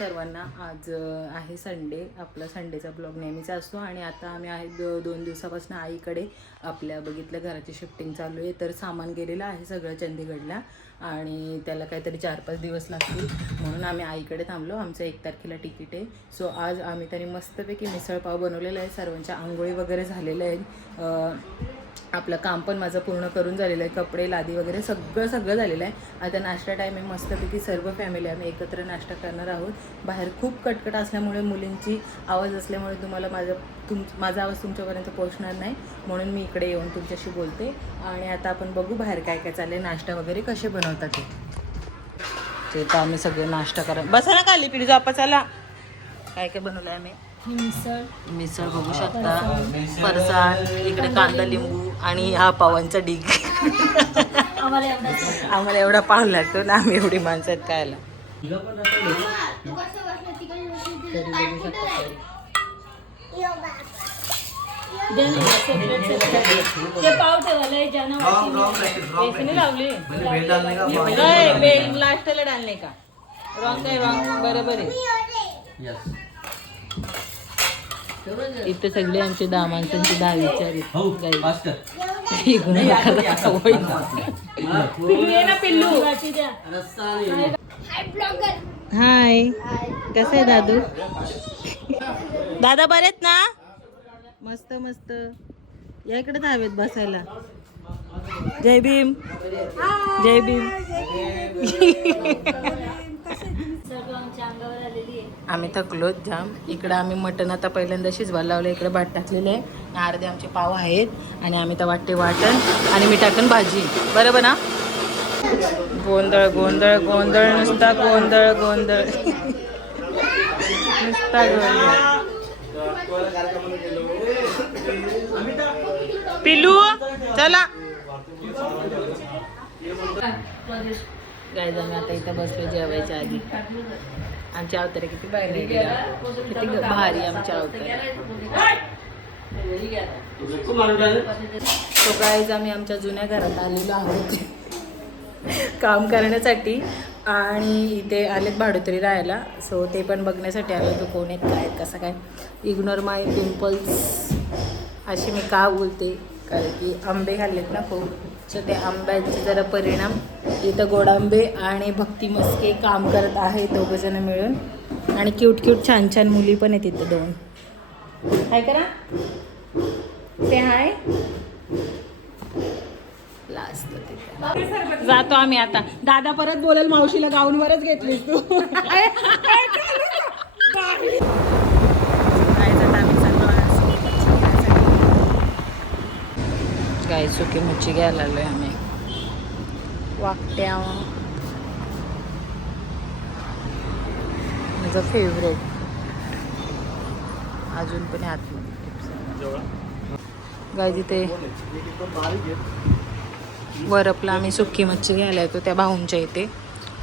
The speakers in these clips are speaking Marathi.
सर्वांना. आज आहे संडे. आपला संडेचा ब्लॉग नेहमीचा असतो आणि आता आम्ही आहे 2 दिवसापासून आईकडे. आपल्या बघितलं घराची शिफ्टिंग चालू आहे, तर सामान गेलेलं आहे सगळं चंदीगडला आणि त्याला काहीतरी 4-5 दिवस लागतील, म्हणून आम्ही आईकडे थांबलो. आमचं 1 तारखेला तिकीट आहे. सो आज आम्ही तरी मस्तपैकी मिसळपाव बनवलेला आहे. सर्वांच्या आंघोळी वगैरे झालेल्या आहेत. आपलं काम पण माझं पूर्ण करून झालेलं आहे. कपडे लादी वगैरे सगळं झालेलं आहे. आता नाश्ता टाईम आहे. मस्तपैकी सर्व फॅमिली आम्ही एकत्र नाश्ता करणार आहोत. बाहेर खूप कटकट असल्यामुळे, मुलींची आवाज असल्यामुळे तुम्हाला माझा आवाज तुमच्यापर्यंत पोहोचणार नाही, म्हणून मी इकडे येऊन तुमच्याशी बोलते. आणि आता आपण बघू बाहेर काय काय चालले, नाश्ता वगैरे कसे बनवतात ते तर आम्ही सगळे नाश्ता करा. बसा ना खाली पिढी आपा. चला काय काय बनवलं आहे आम्ही. मिसळ बघू शकता, फरसाण, इकडे कांदा लिंबू आणि हा पावांचा ढीग. आम्हाला एवढा पाव लागतो ना, आम्ही एवढी माणसं आहेत खायला. लास्टला डालणे का रॉंग काय रॉंग बरोबर आहे. इथे सगळे आमचे 10 माणसांचे 10 विचार हाय, कसं आहे दादू? दादा बरेत ना? मस्त मस्त. या इकडे हवेत बसायला. जय भीम. जय भीम. आम्ही थकलो जाम. इकडं आम्ही मटण आता पहिल्यांदा शिजवायला लावलं. इकडे भात टाकलेले आहे, अर्धे आमचे पाव आहेत आणि आम्ही तर वाटते वाटण आणि मी टाकन भाजी. बरोबर ना? गोंधळ गोंधळ गोंधळ नुसता गोंधळ गोंधळ नुसता गोंधळ. पिलू चला. गाईज आम्ही आता इथं बसलो जेवायच्या आधी. आमचे अवतारे किती बाहेर गेला, किती भारी आमच्या अवतारे. तो गाईज आम्ही आमच्या जुन्या घरात आलेलो आहोत काम करण्यासाठी आणि इथे आलेत भाडोत्री राहायला. सो ते पण बघण्यासाठी आलो. तो कोण आहेत, काय कसं काय. इग्नोर माय पिंपल्स अशी मी का बोलते, कारण की आंबे खाल्लेत ना खूप. सो ते आंब्याचे जरा परिणाम. इथं गोडांबे आणि भक्ती मस्के काम करत आहे, 2 जण मिळून. आणि क्यूट क्यूट छान छान मुली पण आहेत इथं 2. हाय करा ते. हाय लास्ट जातो आम्ही आता. दादा परत बोलेल मावशीला गाऊनवरच घेतलीस तू. काय सुकी मच्छी घ्यायला आलोय आम्ही. वाकट्या माझं फेवरेट. अजून पण आतमध्ये गाय तिथे वरपला आम्ही सुकी मच्छी घ्यायला येतो त्या भाऊंच्या इथे.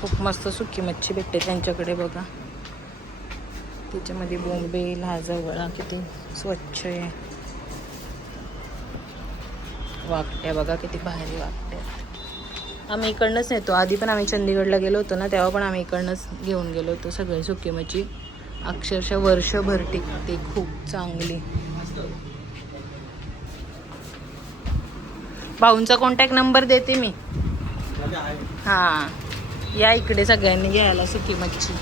खूप मस्त सुकी मच्छी भेटते त्यांच्याकडे. बघा त्याच्यामध्ये बोंबील, हा जवळा किती स्वच्छ आहे. वाकट्या बघा किती भारी वाकट्या. आम्ही इकडनंच नेतो. आधी पण आम्ही चंदीगडला गेलो होतो ना, तेव्हा पण आम्ही इकडनंच घेऊन गेलो होतो सगळे सुकी मच्छी. अक्षरशः वर्षभर टिकते, खूप चांगली. भाऊंचा कॉन्टॅक्ट नंबर देते मी. हां या इकडे सगळ्यांनी घ्यायला सुकी मच्छी.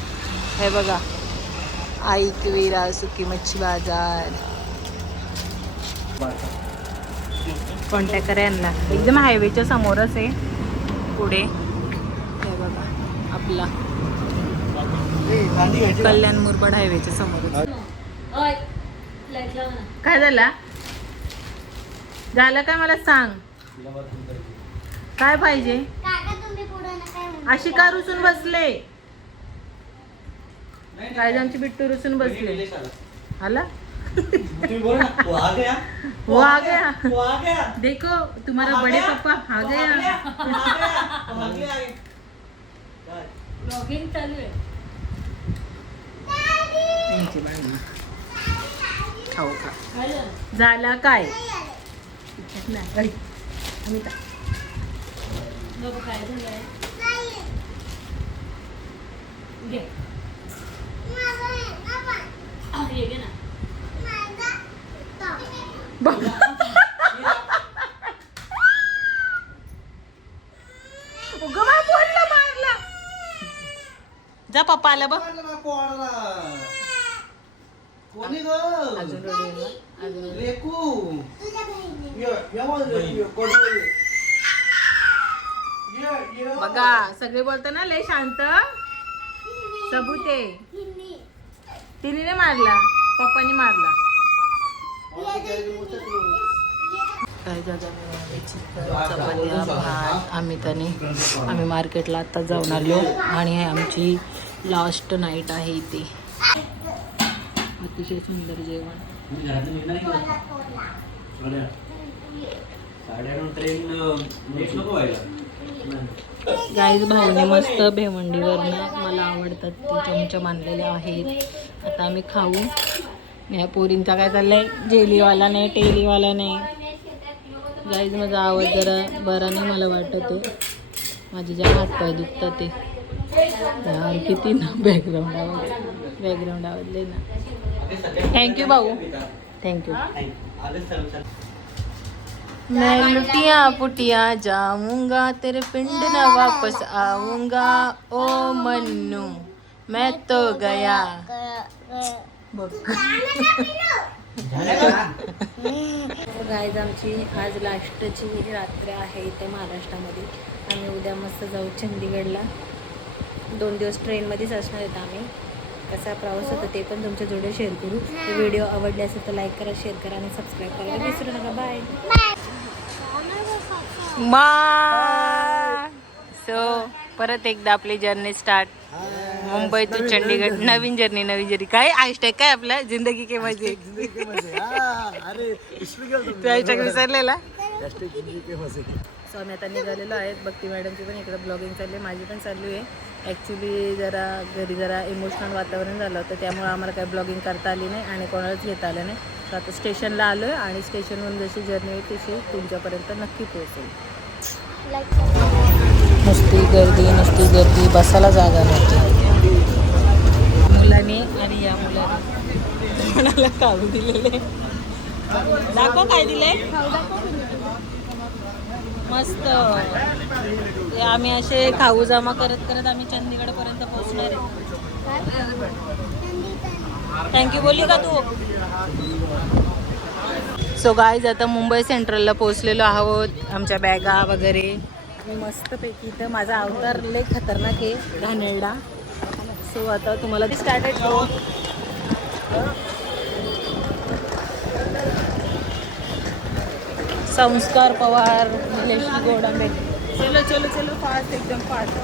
हे बघा ऐकवीरा सुकी मच्छी बाजार. कॉन्टॅक्ट करा यांना. एकदम हायवेच्या समोरच आहे पुढे. हे बघा आपला कल्याण मुरबाड हायवेच्या समोरच. काय झाला काय मला सांग. काय पाहिजे? अशी का रुसून बसले? काय आमची बिट्टू रुसून बसले. आला वो आ गया देखो तुम्हारा बड़े पापा आ गया. ब्लॉगिंग चालू आहे. खाऊ का झाला काय नाही. काय झालंय जा पप्पा आला बघ. कोणी ग? अजून रडू अजून लेकू. बघा सगळे बोलतो ना लय शांत. सबूत आहे. तिने नाही मारला, पप्पानी मारला. काय चपात्या भात आम्ही मार्केटला आता जाऊन आलो आणि आमची लास्ट नाईट आहे इथे. अतिशय सुंदर जेवण. गाईज भाऊने मस्त भेवंडीवरनं मला आवडतात ते चमचम आणलेले आहेत. आता आम्ही खाऊ. या पोरींचा काय चाललंय, जेलीवाला नाही टेलीवाला नाही. गाईज माझा आवाज जरा बरा नाही मला वाटत आहे. माझे ज्या हातपाय दुखतात ते यार किती ना बॅकग्राऊंड आवाजले ना. थँक्यू भाऊ, थँक्यू. मैं लुटिया पुटिया जाऊंगा तेरे पिंड न वापस आऊंगा ओ मन्नू मैं तो गया. गाईज आमची आज लास्टची रात्र आहे इथे महाराष्ट्रामध्ये. आम्ही उद्या मस्त जाऊ चंदीगडला. 2 दिवस ट्रेनमध्येच असणार आहेत आम्ही. कसा प्रवास होता ते पण तुमच्या जोडे शेअर करू. व्हिडिओ आवडले असेल तर लाईक करा, शेअर करा आणि सबस्क्राईब करायला विसरू नका. बाय. सो परत एकदा आपली journey start. Mumbai to Chandigarh. नवीन जर्नी काय हॅशटॅग काय आपला जिंदगी के मजे. तू हॅशटॅग विसरलेला. सो आम्ही आता निघालेलो आहेत. भक्ती मॅडमची पण इकडं ब्लॉगिंग चालली आहे, माझी पण चालू आहे. ॲक्च्युली घरी जरा इमोशनल वातावरण झालं होतं, त्यामुळे आम्हाला काही ब्लॉगिंग करता आली नाही आणि कोणालाच घेता आलं नाही. तर आता स्टेशनला आलो आहे आणि स्टेशनवरून जशी जर्नी होईल तशी तुमच्यापर्यंत नक्की पोहोचेल. नुसती गर्दी बसायला जागा नव्हती. मुलाने आणि या मुलाने कोणाला खाऊ दिलेले. दाखव काय दिले. मस्त. आम्ही असे खाऊ जमा करत करत आम्ही चंदीगडपर्यंत पोहोचणार आहे. थँक्यू बोलली का तू. सो गाईज आता मुंबई सेंट्रलला पोहोचलेलो आहोत. आमच्या बॅगा वगैरे मी मस्तपैकी. इथं माझा अवतार लय खतरनाक आहे घाणेरडा. सो आता तुम्हाला ते स्टार्टेड करू. संस्कार पवार, लेशी गोडांबे. चलो फास्ट, एकदम फास्ट.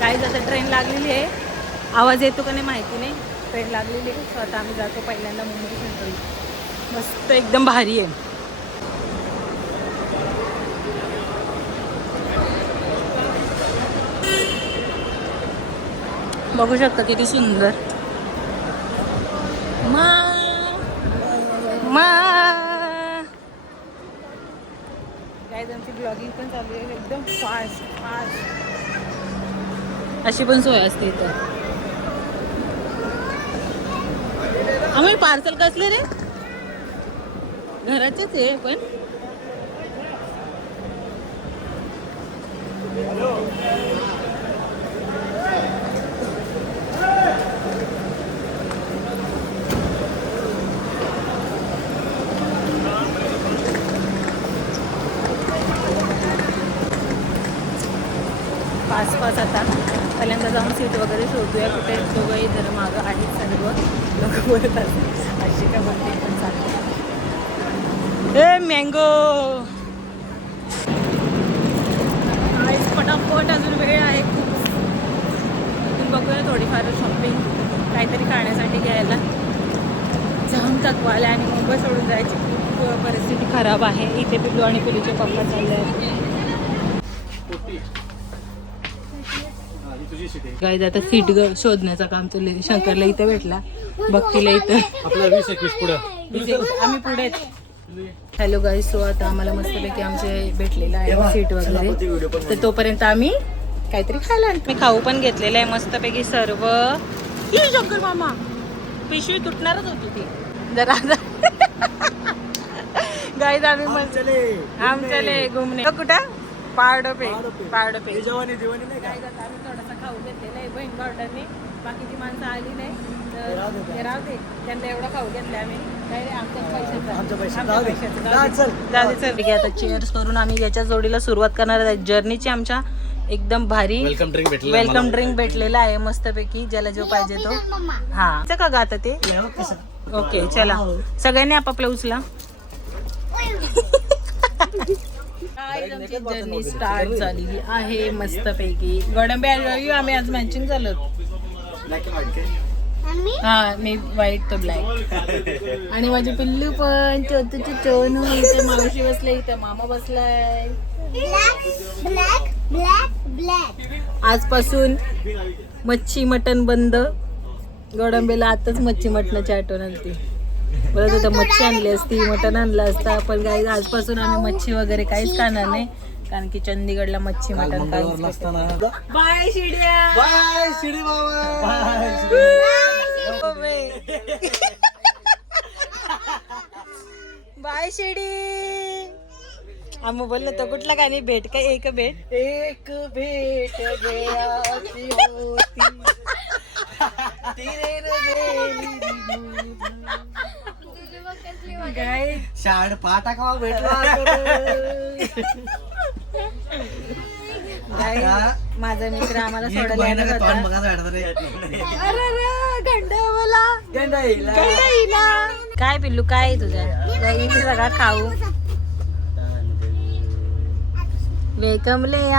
गाईज आता ट्रेन लागलेली आहे. आवाज येतो का नाही माहिती नाही. ट्रेन लागलेली आहे. सो आता आम्ही जातो पहिल्यांदा मुंबई सेंट्रल. मस्त एकदम भारी आहे. बघू शकता किती सुंदर. गाईज आमची ब्लॉगिंग पण चालू आहे एकदम फास्ट. अशी पण सोय असते इथं. आम्ही पार्सल कसले रे, घराचेच आहे पण. पास आता पहिल्यांदा जाऊन सीट वगैरे शोधूया कुठे. दोघंही जरा मागं आहेत सर्व लोक बोलत असतात. अशी का बोलते पण चालते. ए मँगो पटापट. अजून वेळ आहे खूप. इथून बघूया थोडीफार शॉपिंग काहीतरी खाण्यासाठी घ्यायला. जाऊन थकवा आला आणि मुंबई सोडून जायची खूप परिस्थिती खराब आहे. इथे पिल्लू आणि पिल्लूचे पप्पा चालले आहेत. गाईज आता सीट शोधण्याचं काम चालू आहे. शंकरला इथे भेटला, भक्तीला इथं. आम्ही पुढे. Hello guys. सो आता आम्हाला मस्तपैकी आमचे भेटलेलं आहे सीट वगैरे. तर तोपर्यंत आम्ही काहीतरी खायला. मी खाऊ पण घेतलेलं आहे मस्तपैकी सर्व. ही शंकर मामा पिशवी तुटणारच होती ती जरा गाईज आम्ही हम चले घुमने कुठं पहाडो पे जवानी दिवाणी नाही का? काय करता आम्ही थोडासा खाऊ घेतलेला आहे बहीण भावंडांनी. बाकीची माणसं आली नाही तर ते राहू दे. त्यांना एवढा खाऊ घेतला आम्ही काय रे, आमच्या पैशाचं जाऊ दे. ठीक आहे, आता चेअर्स करून आम्ही याच्या जोडीला सुरुवात करणार आहे जर्नीची. आमच्या एकदम भारी वेलकम ड्रिंक भेटलेला आहे मस्तपैकी, ज्याला जो पाहिजे तो. हा का ग आता ते ओके चला सगळ्यांनी आपापला उचला. जर्नी स्टार्ट झालेली आहे मस्तपैकी. गडंबे आम्ही आज मॅचिंग झालो. हा मी व्हाईट तो ब्लॅक आणि माझे पिल्लू पण चोतूचे चोनू. इथे मावशी बसले, इथे मामा बसलाय. आजपासून मच्छी मटन बंद. गडंबेला आताच मच्छी मटणाची आठवण आली. परत आता मच्छी आणली असती, मटण आणलं असता, पण काही आजपासून आम्ही मच्छी वगैरे काहीच खाणार नाही, कारण की चंदीगडला मच्छी मटण काहीच नसताना. बाय शिड्या, बाय शिडी बाय शिडी. आम्ही बोललो तो कुठला गाणी भेट काय एक भेट गयाची होती काय शाड पाटा का भेटला. माझा मित्र आम्हाला सोडायला येणार होता. काय पिल्लू काय आहे तुझ्या सगळा खाऊ वेकम ले आ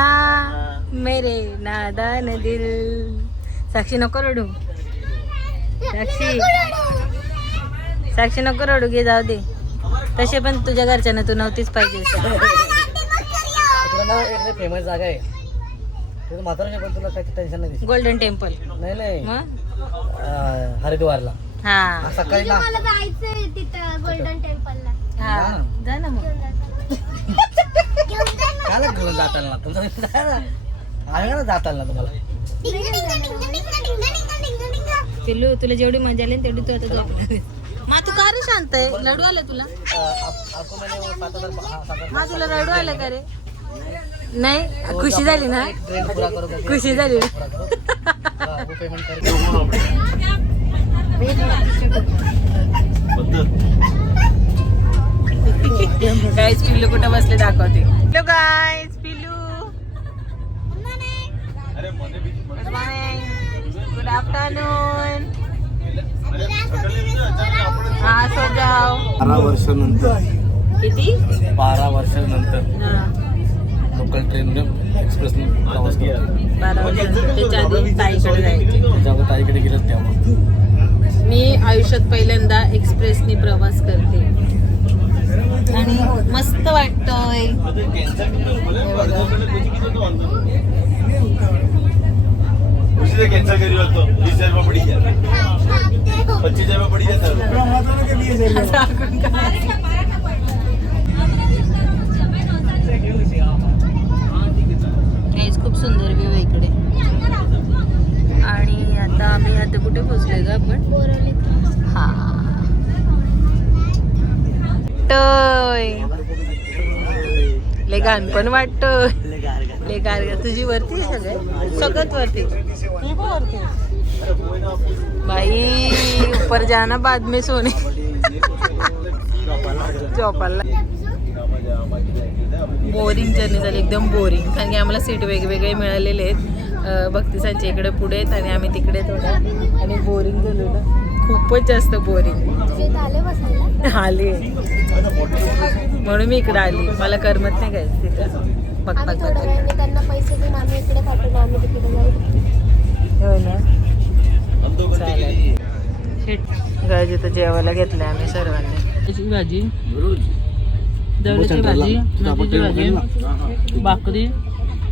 मेरे नादान दिल. साक्षी नको रडू, साक्षी नको रडू, घे जाऊ दे. तसे पण तुझ्या घरच्यांना तू नव्हतीच पाहिजे. फेमस जागा आहे म्हातारा, पण तुला काही टेन्शन नाही. गोल्डन टेम्पल नाही मग हरिद्वारला. हा सकाळी ना गोल्डन टेम्पलला. हा जा ना मग. काय घेऊन जाताना तुमचं जाताना तुम्हाला पिल्लू तुला जेवढी मजा आली तेवढी तू आता झोपणार. मा तू का रे शांत आहे? रडू आलं तुला? मा तुला रडू आलं का रे? नाही खुशी झाली ना, खुशी झाली. गाईज पिल्लू कुठं बसले दाखवते. हॅलो गाईज, पिल्लू गुड आफ्टरनून. हा सो जाओ. 12 वर्षानंतर किती 12 वर्षानंतर लोकल ट्रेन एक्सप्रेस प्रवास केला. 12 वर्षांनंतर. त्याच्या आधी ताईकडे जायचे. त्याच्यावर ताईकडे गेलं तेव्हा. मी आयुष्यात पहिल्यांदा एक्सप्रेसनी प्रवास करते आणि मस्त वाटतोय. खूप सुंदर व्ह्यू आहे इकडे. आणि आता कुठे पोहोचलोय का आपण? हा ले गाण पण वाटतोय. ले गार तुझी वरती आहे सगळ्यात वरती. भाई ऊपर जाना बाद में सोने. चौपाला बोरिंग जर्नी झाली, एकदम बोरिंग, कारण की आम्हाला सीट वेगवेगळे मिळालेले आहेत. भक्तिसांच्या इकडे पुढे आहेत आणि आम्ही तिकडे थोडं, आणि बोरिंग झालो ना, खूपच जास्त बोरिंग आले. म्हणून मी इकडे आली, मला करमत नाही काय तिथं बघ. त्यांना पैसे देऊन आम्ही इकडे पाठवलो, आम्ही तिकडे जाऊ. हो ना, चालेल. गरजेचं जेवायला घेतलं आम्ही सर्वांनी. भाजी, जवळची भाजी, मेथीची भाजी, भाकरी.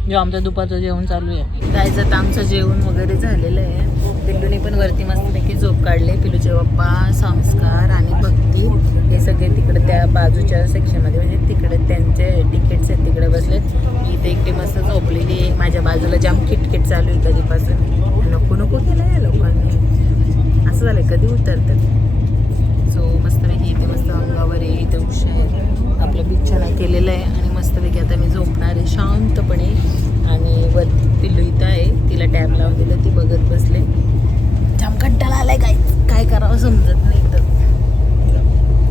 जो आमचं दुपारचं जेवण चालू आहे. जायचं तर आमचं जेवण वगैरे झालेलं आहे. पिल्लूने पण वरती मस्तपैकी झोप काढले. पिल्लूचे पप्पा, संस्कार आणि भक्ती हे सगळे तिकडे त्या बाजूच्या सेक्शनमध्ये, म्हणजे तिकडे त्यांचे तिकीट्स आहेत तिकडे बसलेत. मी इथे एकटी मस्त झोपलेली आहे. माझ्या बाजूला जाम किटकिट चालू आहे कधीपासून. नको नको केलं या लोकांनी. असं झालंय कधी उतरतात. सो मस्तपैकी इथे मस्त अंगावर आहे, इथे उशा आहे, आपलं पिक्चर नाही केलेलं आहे आणि मस्तपैकी आता मी झोपणार आहे शांतपणे. आणि वरती पिल्लू इथं आहे, तिला टॅब लावून दिलं, ती बघत बसले. जाम कंटाळा आलाय, काय करावं समजत नाही. तर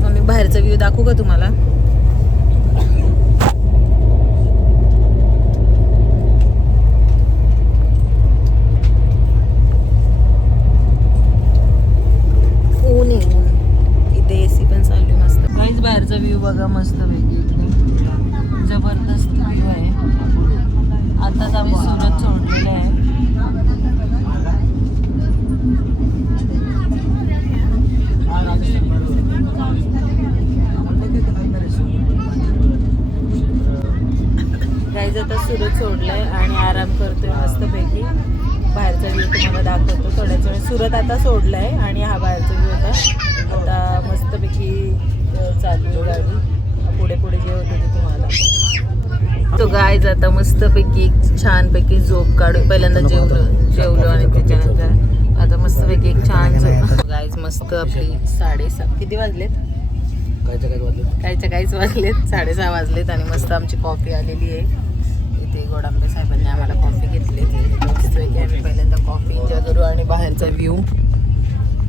मग मी बाहेरचा व्ह्यू दाखवू का तुम्हाला? ऊन आहे ऊन, इथे एसी पण चालू आहे मस्त. काहीच बाहेरचा व्ह्यू बघा मस्त पैकी, इकडे जबरदस्त व्ह्यू आहे. आताच आम्ही सुरत सोडलेलं आहे. गाईज आता सुरत सोडलंय आणि आराम करतोय मस्तपैकी. बाहेरचा व्ह्यू तुम्हाला दाखवतो थोड्याच वेळ. सुरत आता सोडलाय आणि हा बाहेरचा व्ह्यू होता. आता मस्तपैकी चालू आहे गाडी, पुढे पुढे जे होतं ते तुम्हाला. तो गाईज आता मस्तपैकी छानपैकी झोप काढू. पहिल्यांदा जेवलो आणि त्याच्यानंतर आता मस्तपैकी एक छान झोप. गाईज मस्त आपली 6:30 किती वाजलेत? काहीच वाजलेत 6:30 वाजलेत आणि मस्त आमची कॉफी आलेली आहे. इथे गोडांबे साहेबांनी आम्हाला कॉफी घेतली. मस्तपैकी आम्ही पहिल्यांदा कॉफी एन्जॉय करू आणि बाहेरचा व्ह्यू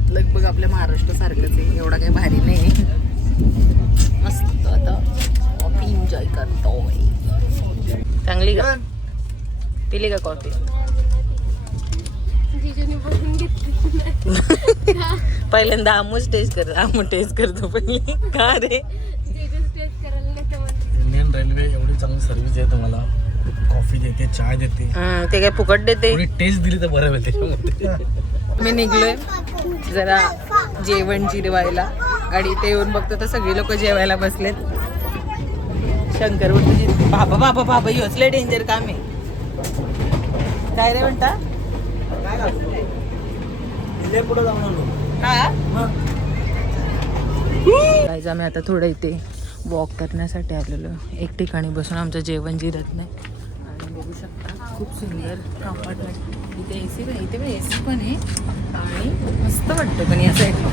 लगभग आपल्या महाराष्ट्र सारखंच आहे, एवढा काही भारी नाही. मस्त आता कॉफी एन्जॉय करतोय. चांगली का? पिली का कॉफी? पहिल्यांदा आमूच टेस्ट करतो पहिले. का रे? इंडियन रेल्वे एवढी चांगली सर्व्हिस आहे, तुम्हाला कॉफी देते, चाय देते. ते काय फुकट देते? थोडी टेस्ट दिली तर बरं होईल त्याच्यामध्ये. मी निघलोय जरा जेवण जिरवायला आणि इथे येऊन बघतो तर सगळी लोक जेवायला बसलेत. शंकर बोलतो बाबा बाबा बाबा योचले डेंजर काम आहे. काय रे म्हणता? गाईज आम्ही आता थोडं इथे वॉक करण्यासाठी आलेलो. एक ठिकाणी बसून आमचं जेवण जिरत नाही आणि बघू शकता खूप सुंदर कंपार्टमेंट. इथे एसी पण, इथे पण एसी पण आहे आणि मस्त वाटतं पण या साईडला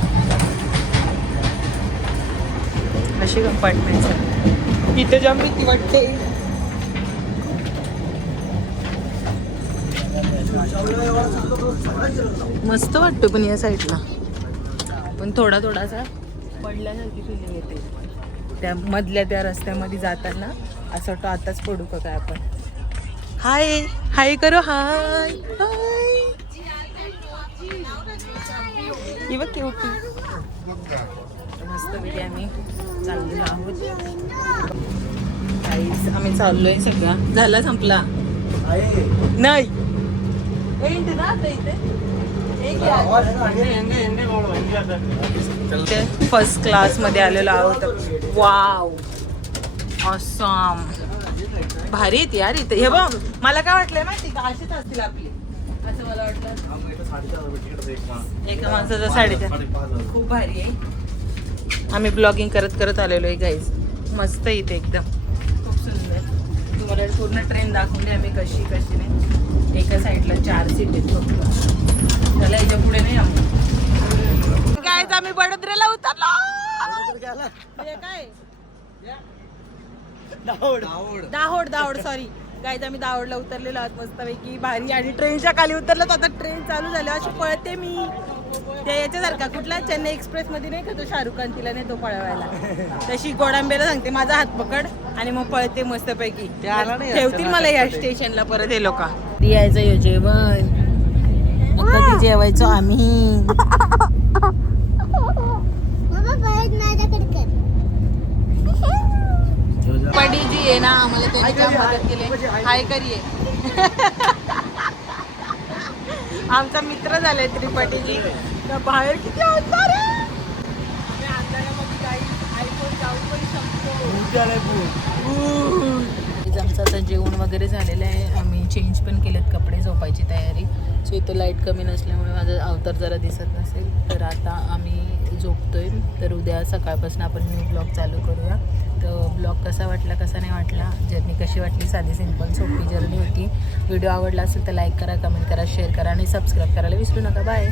अशी कंपार्टमेंट्स आहेत. इथे जाम भीती वाटते. मस्त वाटतं पण या साईडला, पण थोडासा पडल्यासारखी फिलिंग येते. त्या मधल्या त्या रस्त्यामध्ये जाताना असं वाटतं आताच पडू का काय आपण. हाय हाय करो, हाय हाय. ही बघ केवढी मस्त पैकी आम्ही चाललेलो आहोत. काहीच आम्ही चाललोय, सगळा झाला संपला नाही. फर्स्ट क्लास मध्ये आलेलो आहोत. वाव ऑसम, भारी आहेत यार इथे. हे बघ मला काय वाटलंय माहिती का, अशीच असतील आपली असं मला वाटलं. एका माणसाचा 4.5. खूप भारी आहे. आम्ही ब्लॉगिंग करत आलेलो आहे गाईज. मस्त इथे एकदम खूप सुंदर. तुम्हाला पूर्ण ट्रेन दाखवली आम्ही कशी नाही. एका साईडला 4 सीट आहेत फक्त. त्याला याच्या पुढे नाही आम्ही गाईज आम्ही बडोदऱ्याला उतरलो. काय दाहोड सॉरी गाईज, आम्ही दाहोडला उतरलेलो आहोत मस्तपैकी भारी. आणि ट्रेनच्या खाली उतरलो तर आता ट्रेन चालू झाली. अशी पळते मी त्या याच्यासारखा कुठला चेन्नई एक्सप्रेस मध्ये नाही का तो शाहरुख खान तिला नाही तो पळवायला, तशी गोडांबेला सांगते माझा हात पकड आणि मग पळते मस्तपैकी. ठेवतील मला या स्टेशनला परत हे लोक. यायचं जेवण मग कधी जेवायचो आम्ही. पडी जी आहे ना आम्हाला त्यांनी काम मदत केली. हाय करिये आमचा मित्र झालाय त्रिपाठीजी. बाहेर किती अंधार आहे. आमचं आता जेवण वगैरे झालेलं आहे. आम्ही चेंज पण केलेत कपडे, झोपायची तयारी. सो इथं लाईट कमी नसल्यामुळे माझं अवतार जरा दिसत नसेल. तर आता आम्ही झोपतोय. तर उद्या सकाळपासून आपण न्यू ब्लॉग चालू करूया. तर ब्लॉग कसा वाटला कसा नाही वाटला, जर्नी कशी वाटली, साधी सिंपल सोपी जर्नी होती. व्हिडिओ आवडला असेल तर लाईक करा, कमेंट करा, शेअर करा आणि सबस्क्राईब करायला विसरू नका. बाय.